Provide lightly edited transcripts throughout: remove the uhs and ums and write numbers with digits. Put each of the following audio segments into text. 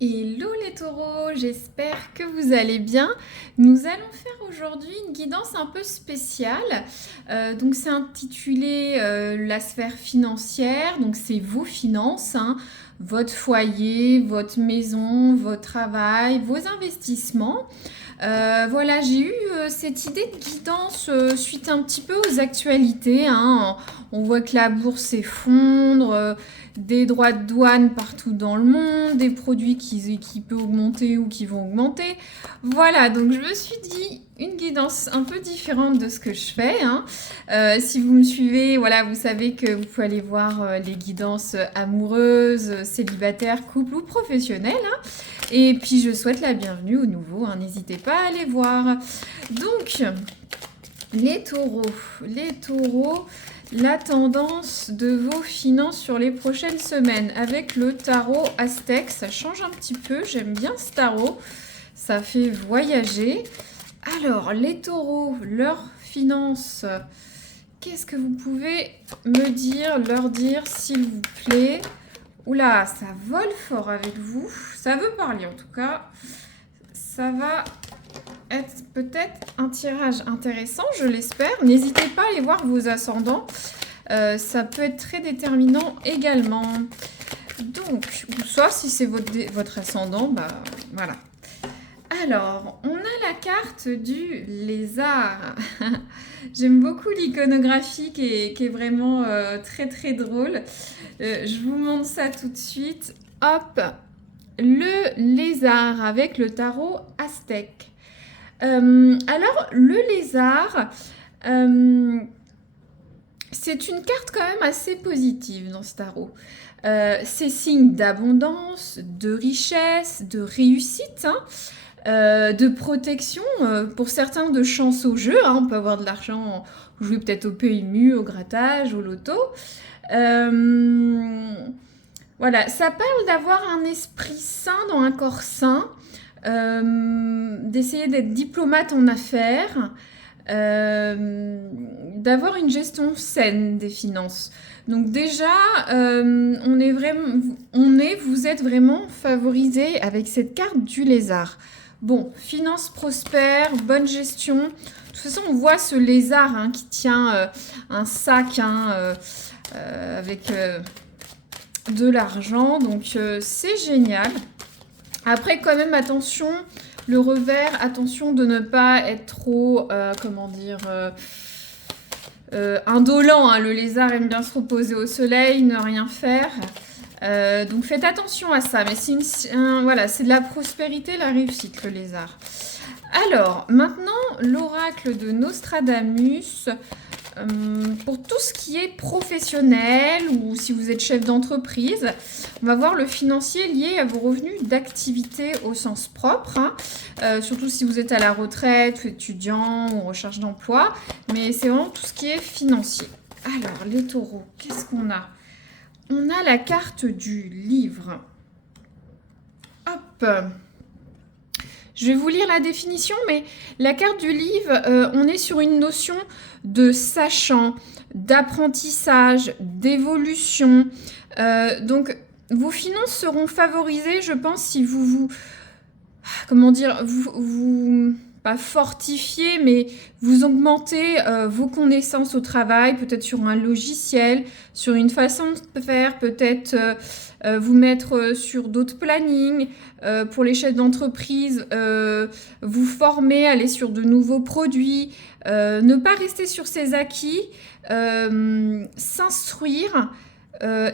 Hello les taureaux, j'espère que vous allez bien. Nous allons faire aujourd'hui une guidance un peu spéciale. Donc c'est intitulé la sphère financière, donc c'est vos finances, hein, votre foyer, votre maison, votre travail, vos investissements. Voilà, j'ai eu cette idée de guidance suite un petit peu aux actualités, hein. On voit que la bourse s'effondre, des droits de douane partout dans le monde, des produits qui peuvent augmenter ou qui vont augmenter. Voilà, donc je me suis dit une guidance un peu différente de ce que je fais, hein. Si vous me suivez, voilà, vous savez que vous pouvez aller voir les guidances amoureuses, célibataires, couple ou professionnelles, hein. Et puis je souhaite la bienvenue aux nouveaux, hein, n'hésitez pas à aller voir. Donc, les taureaux, la tendance de vos finances sur les prochaines semaines avec le tarot aztèque, ça change un petit peu, j'aime bien ce tarot, ça fait voyager. Alors, les taureaux, leurs finances, qu'est-ce que vous pouvez me dire, leur dire s'il vous plaît? Oula, ça vole fort avec vous. Ça veut parler en tout cas. Ça va être peut-être un tirage intéressant, je l'espère. N'hésitez pas à aller voir vos ascendants. Ça peut être très déterminant également. Donc, soit si c'est votre ascendant, bah voilà. Alors, on a la carte du lézard. J'aime beaucoup l'iconographie qui est vraiment très très drôle. Je vous montre ça tout de suite. Hop, le lézard avec le tarot aztèque. Alors, le lézard, c'est une carte quand même assez positive dans ce tarot. C'est signe d'abondance, de richesse, de réussite, hein, de protection, pour certains de chance au jeu, hein. On peut avoir de l'argent, vous jouez peut-être au PMU, au grattage, au loto. Voilà, ça parle d'avoir un esprit sain dans un corps sain, d'essayer d'être diplomate en affaires, d'avoir une gestion saine des finances. Donc déjà, vous êtes vraiment favorisé avec cette carte du lézard. Bon, finances prospères, bonne gestion. De toute façon, on voit ce lézard, hein, qui tient un sac, hein, avec de l'argent. Donc c'est génial. Après, quand même, attention, le revers, attention de ne pas être trop, indolent, hein. Le lézard aime bien se reposer au soleil, ne rien faire. Donc faites attention à ça. Mais voilà, c'est de la prospérité, la réussite, le lézard. Alors, maintenant, l'oracle de Nostradamus. Pour tout ce qui est professionnel ou si vous êtes chef d'entreprise, on va voir le financier lié à vos revenus d'activité au sens propre, hein. Surtout si vous êtes à la retraite, étudiant ou en recherche d'emploi, mais c'est vraiment tout ce qui est financier. Alors, les taureaux, qu'est-ce qu'on a? On a la carte du livre. Hop! Je vais vous lire la définition, mais la carte du livre, on est sur une notion de sachant, d'apprentissage, d'évolution. Donc, vos finances seront favorisées, je pense, si vous pas fortifiez, mais vous augmentez vos connaissances au travail, peut-être sur un logiciel, sur une façon de faire, peut-être vous mettre sur d'autres plannings. Pour les chefs d'entreprise, vous former, aller sur de nouveaux produits, ne pas rester sur ses acquis, s'instruire,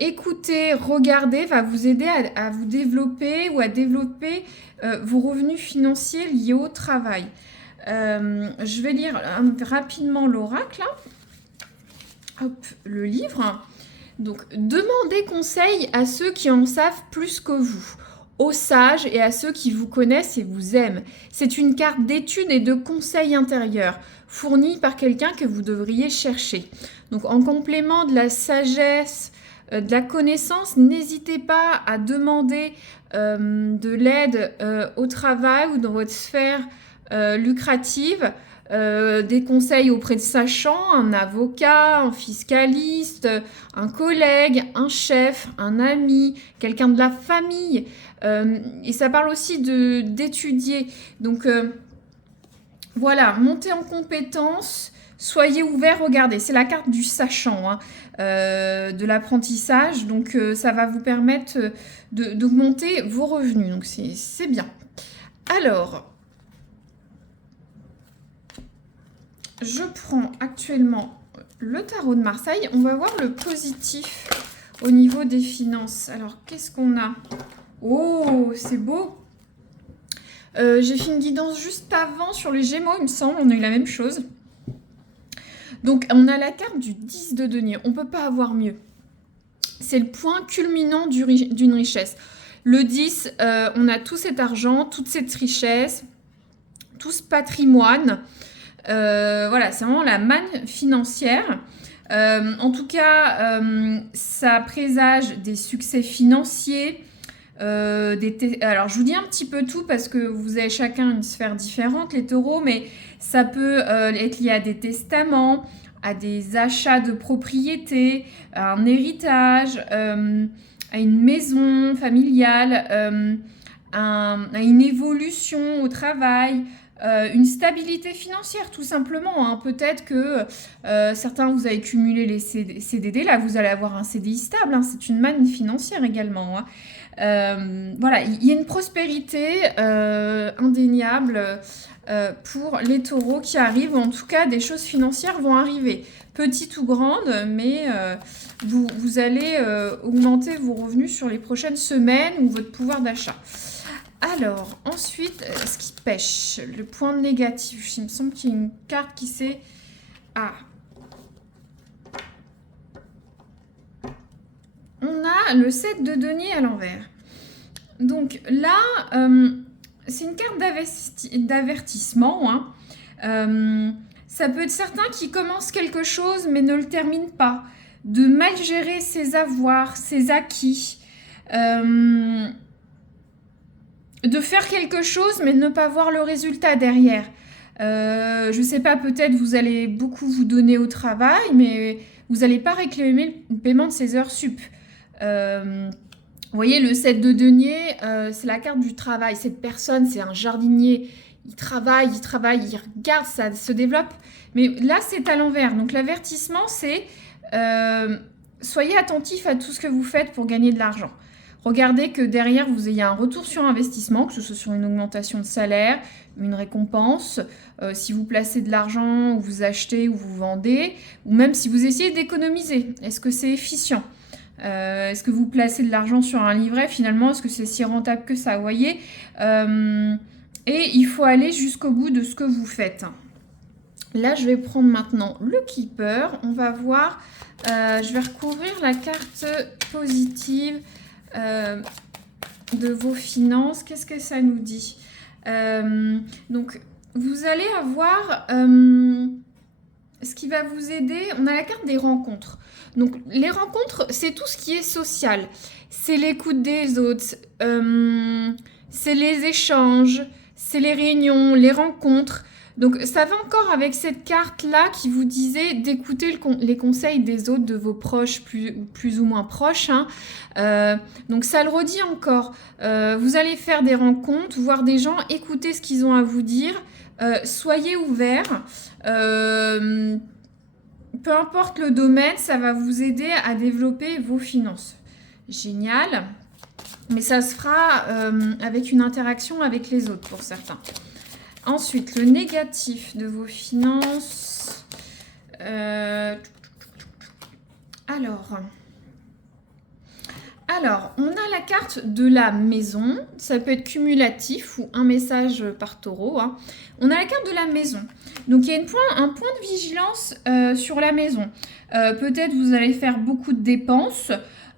écouter, regarder va vous aider à vous développer ou à développer vos revenus financiers liés au travail. Je vais lire rapidement l'oracle, hein. Hop, le livre. Donc, demandez conseil à ceux qui en savent plus que vous, aux sages et à ceux qui vous connaissent et vous aiment. C'est une carte d'étude et de conseil intérieur, fournie par quelqu'un que vous devriez chercher. Donc, en complément de la sagesse, de la connaissance, n'hésitez pas à demander de l'aide au travail ou dans votre sphère lucrative, des conseils auprès de sachants, un avocat, un fiscaliste, un collègue, un chef, un ami, quelqu'un de la famille. Et ça parle aussi d'étudier. Donc voilà, montez en compétences, soyez ouverts, regardez, c'est la carte du sachant, hein, de l'apprentissage. Donc ça va vous permettre d'augmenter vos revenus. Donc c'est bien. Alors, je prends actuellement le tarot de Marseille. On va voir le positif au niveau des finances. Alors, qu'est-ce qu'on a? Oh, c'est beau. J'ai fait une guidance juste avant sur les Gémeaux, il me semble. On a eu la même chose. Donc, on a la carte du 10 de denier. On ne peut pas avoir mieux. C'est le point culminant d'une richesse. Le 10, on a tout cet argent, toute cette richesse, tout ce patrimoine. Voilà, c'est vraiment la manne financière. En tout cas, ça présage des succès financiers. Alors, je vous dis un petit peu tout parce que vous avez chacun une sphère différente, les taureaux, mais ça peut être lié à des testaments, à des achats de propriété, à un héritage, à une maison familiale, à une évolution au travail. Une stabilité financière tout simplement, hein. Peut-être que certains vous avez cumulé les CDD, là vous allez avoir un CDI stable, hein. C'est une manne financière également, hein. Voilà, il y a une prospérité indéniable pour les taureaux qui arrivent, en tout cas des choses financières vont arriver, petites ou grandes, mais vous allez augmenter vos revenus sur les prochaines semaines ou votre pouvoir d'achat. Alors, ensuite, ce qui pêche, le point négatif, il me semble qu'il y a une carte qui s'est... Ah. On a le 7 de denier à l'envers. Donc là, c'est une carte d'avertissement, hein. Ça peut être certains qui commencent quelque chose mais ne le terminent pas. De mal gérer ses avoirs, ses acquis. De faire quelque chose mais ne pas voir le résultat derrière. Je sais pas, peut-être vous allez beaucoup vous donner au travail, mais vous n'allez pas réclamer le paiement de ses heures sup. Vous voyez, le 7 de denier, c'est la carte du travail. Cette personne, c'est un jardinier. Il travaille, il regarde, ça se développe. Mais là, c'est à l'envers. Donc l'avertissement, c'est soyez attentif à tout ce que vous faites pour gagner de l'argent. Regardez que derrière, vous ayez un retour sur investissement, que ce soit sur une augmentation de salaire, une récompense, si vous placez de l'argent, ou vous achetez, ou vous vendez, ou même si vous essayez d'économiser. Est-ce que c'est efficient? Est-ce que vous placez de l'argent sur un livret? Finalement, est-ce que c'est si rentable que ça? Vous voyez, et il faut aller jusqu'au bout de ce que vous faites. Là, je vais prendre maintenant le Keeper. On va voir, je vais recouvrir la carte positive de vos finances. Qu'est-ce que ça nous dit? Donc, vous allez avoir ce qui va vous aider. On a la carte des rencontres. Donc, les rencontres, c'est tout ce qui est social. C'est l'écoute des autres, c'est les échanges, c'est les réunions, les rencontres. Donc, ça va encore avec cette carte-là qui vous disait d'écouter les conseils des autres, de vos proches, plus ou moins proches, hein. Donc, ça le redit encore. Vous allez faire des rencontres, voir des gens, écouter ce qu'ils ont à vous dire. Soyez ouverts. Peu importe le domaine, ça va vous aider à développer vos finances. Génial. Mais ça se fera avec une interaction avec les autres pour certains. Ensuite, le négatif de vos finances. Alors, on a la carte de la maison. Ça peut être cumulatif ou un message par taureau, hein. On a la carte de la maison. Donc, il y a un point de vigilance sur la maison. Peut-être vous allez faire beaucoup de dépenses.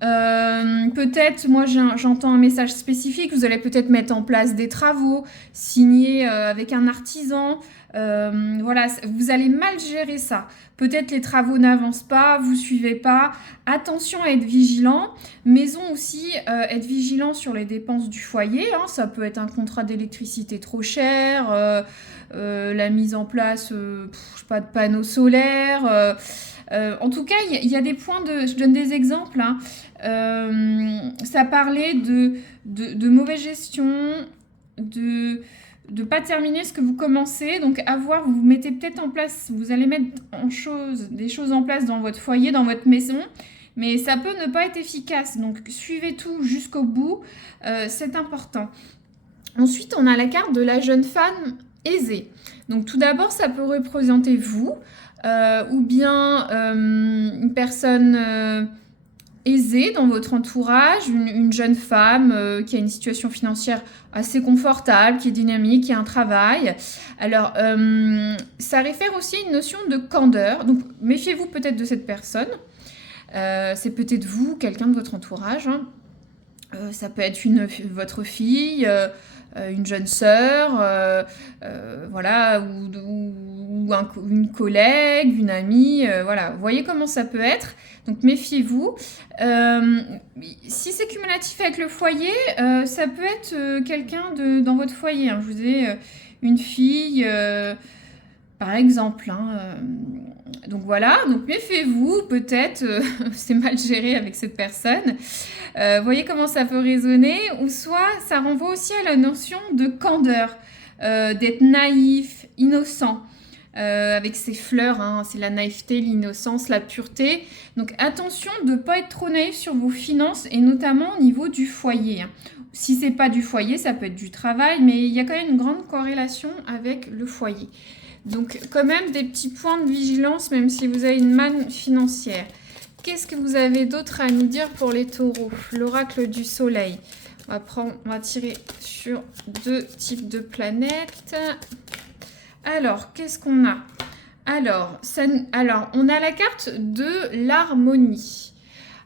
Peut-être, moi j'entends un message spécifique, vous allez peut-être mettre en place des travaux, signer avec un artisan. Voilà, vous allez mal gérer ça. Peut-être les travaux n'avancent pas, vous suivez pas. Attention à être vigilant. Maison aussi, être vigilant sur les dépenses du foyer, hein. Ça peut être un contrat d'électricité trop cher, la mise en place, je sais pas, de panneaux solaires. En tout cas, il y a des points de... Je donne des exemples, hein. Ça parlait de mauvaise gestion, de pas terminer ce que vous commencez. Donc, à voir, vous mettez peut-être en place, vous allez mettre des choses en place dans votre foyer, dans votre maison, mais ça peut ne pas être efficace. Donc, suivez tout jusqu'au bout, c'est important. Ensuite, on a la carte de la jeune femme aisée. Donc, tout d'abord, ça peut représenter vous, ou bien une personne aisée dans votre entourage, une jeune femme qui a une situation financière assez confortable, qui est dynamique, qui a un travail. Alors, ça réfère aussi à une notion de candeur. Donc, méfiez-vous peut-être de cette personne. C'est peut-être vous, quelqu'un de votre entourage, hein. Ça peut être votre fille, une jeune sœur, voilà, ou une collègue, une amie, voilà. Vous voyez comment ça peut être. Donc méfiez-vous. Si c'est cumulatif avec le foyer, ça peut être quelqu'un dans votre foyer, hein. Je vous ai une fille, par exemple, hein. Donc voilà, donc méfiez-vous, peut-être c'est mal géré avec cette personne. Voyez comment ça peut résonner, ou soit ça renvoie aussi à la notion de candeur, d'être naïf, innocent. Avec ses fleurs, hein, c'est la naïveté, l'innocence, la pureté. Donc attention de ne pas être trop naïf sur vos finances et notamment au niveau du foyer, hein. Si c'est pas du foyer, ça peut être du travail, mais il y a quand même une grande corrélation avec le foyer. Donc quand même des petits points de vigilance même si vous avez une manne financière. Qu'est-ce que vous avez d'autre à nous dire pour les taureaux? L'oracle du soleil. On va tirer sur 2 types de planètes. Alors, qu'est-ce qu'on a? Alors, on a la carte de l'harmonie.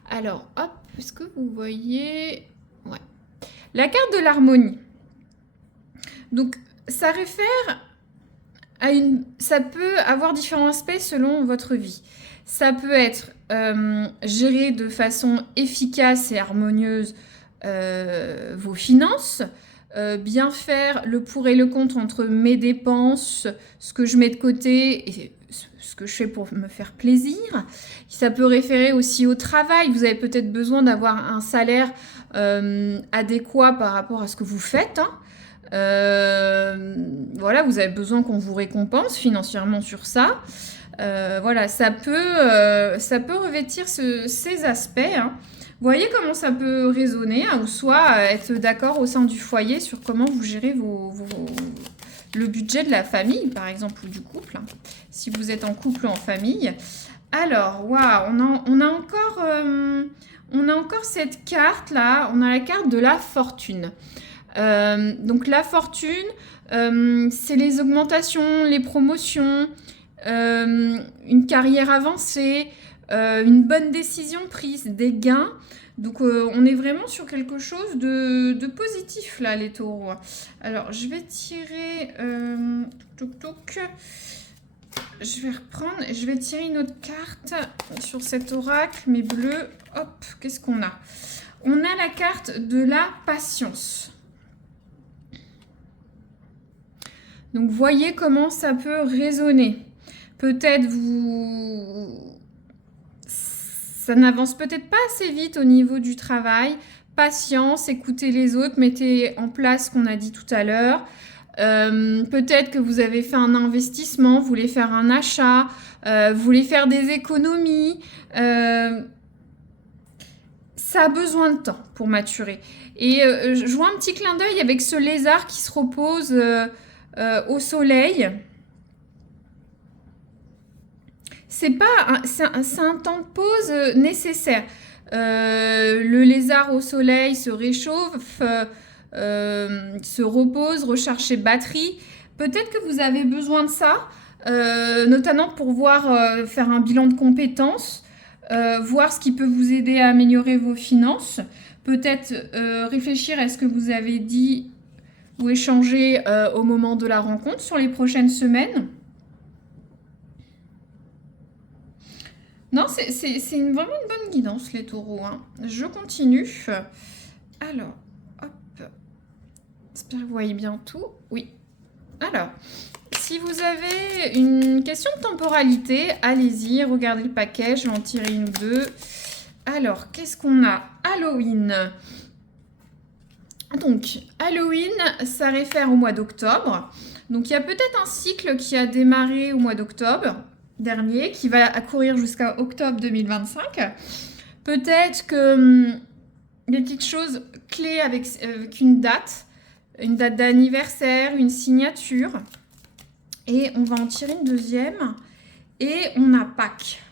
Alors, hop, est-ce que vous voyez? Ouais. La carte de l'harmonie. Donc, ça réfère à ça peut avoir différents aspects selon votre vie. Ça peut être gérer de façon efficace et harmonieuse vos finances, bien faire le pour et le contre entre mes dépenses, ce que je mets de côté et ce que je fais pour me faire plaisir. Ça peut référer aussi au travail. Vous avez peut-être besoin d'avoir un salaire adéquat par rapport à ce que vous faites, hein. Voilà, vous avez besoin qu'on vous récompense financièrement sur ça. Voilà, ça peut revêtir ces aspects, hein. Vous voyez comment ça peut résonner, hein, ou soit être d'accord au sein du foyer sur comment vous gérez le budget de la famille, par exemple, ou du couple, hein, si vous êtes en couple ou en famille. Alors, waouh, on a encore cette carte-là, on a la carte de la fortune. Donc la fortune, c'est les augmentations, les promotions, une carrière avancée, une bonne décision prise, des gains. Donc on est vraiment sur quelque chose de positif là, les taureaux. Alors je vais tirer... Je vais reprendre, je vais tirer une autre carte sur cet oracle, mais bleu. Hop, qu'est-ce qu'on a? On a la carte de la patience. Donc, voyez comment ça peut résonner. Peut-être ça n'avance peut-être pas assez vite au niveau du travail. Patience, écoutez les autres, mettez en place ce qu'on a dit tout à l'heure. Peut-être que vous avez fait un investissement, vous voulez faire un achat, vous voulez faire des économies. Ça a besoin de temps pour maturer. Et je vois un petit clin d'œil avec ce lézard qui se repose au soleil. C'est un temps de pause nécessaire. Le lézard au soleil se réchauffe, se repose, recharge ses batteries. Peut-être que vous avez besoin de ça, notamment pour faire un bilan de compétences. voir ce qui peut vous aider à améliorer vos finances. Peut-être réfléchir à ce que vous avez dit ou échangé au moment de la rencontre sur les prochaines semaines. Non, c'est vraiment une bonne guidance, les taureaux, hein. Je continue. Alors, hop. J'espère que vous voyez bien tout. Oui. Alors, si vous avez une question de temporalité, allez-y, regardez le paquet, je vais en tirer une ou deux. Alors, qu'est-ce qu'on a? Halloween. Donc, Halloween, ça réfère au mois d'octobre. Donc, il y a peut-être un cycle qui a démarré au mois d'octobre dernier, qui va courir jusqu'à octobre 2025. Peut-être que des petites choses clés avec une date d'anniversaire, une signature. Et on va en tirer une deuxième. Et on a Pâques.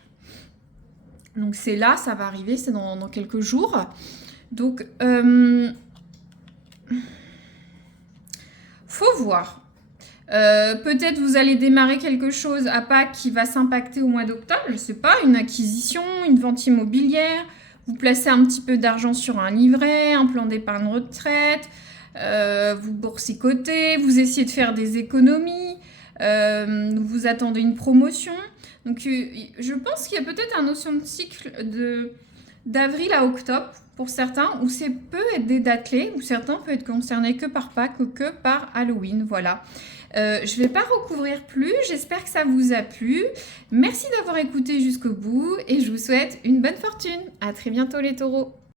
Donc c'est là, ça va arriver, c'est dans quelques jours. Donc, faut voir. Peut-être vous allez démarrer quelque chose à Pâques qui va s'impacter au mois d'octobre. Je ne sais pas, une acquisition, une vente immobilière. Vous placez un petit peu d'argent sur un livret, un plan d'épargne retraite. Vous boursicotez, vous essayez de faire des économies. Vous attendez une promotion. Donc, je pense qu'il y a peut-être un notion de cycle d'avril à octobre pour certains, où c'est peut être des dates clés, où certains peuvent être concernés que par Pâques ou que par Halloween. Voilà. Je ne vais pas recouvrir plus. J'espère que ça vous a plu. Merci d'avoir écouté jusqu'au bout et je vous souhaite une bonne fortune. À très bientôt les taureaux.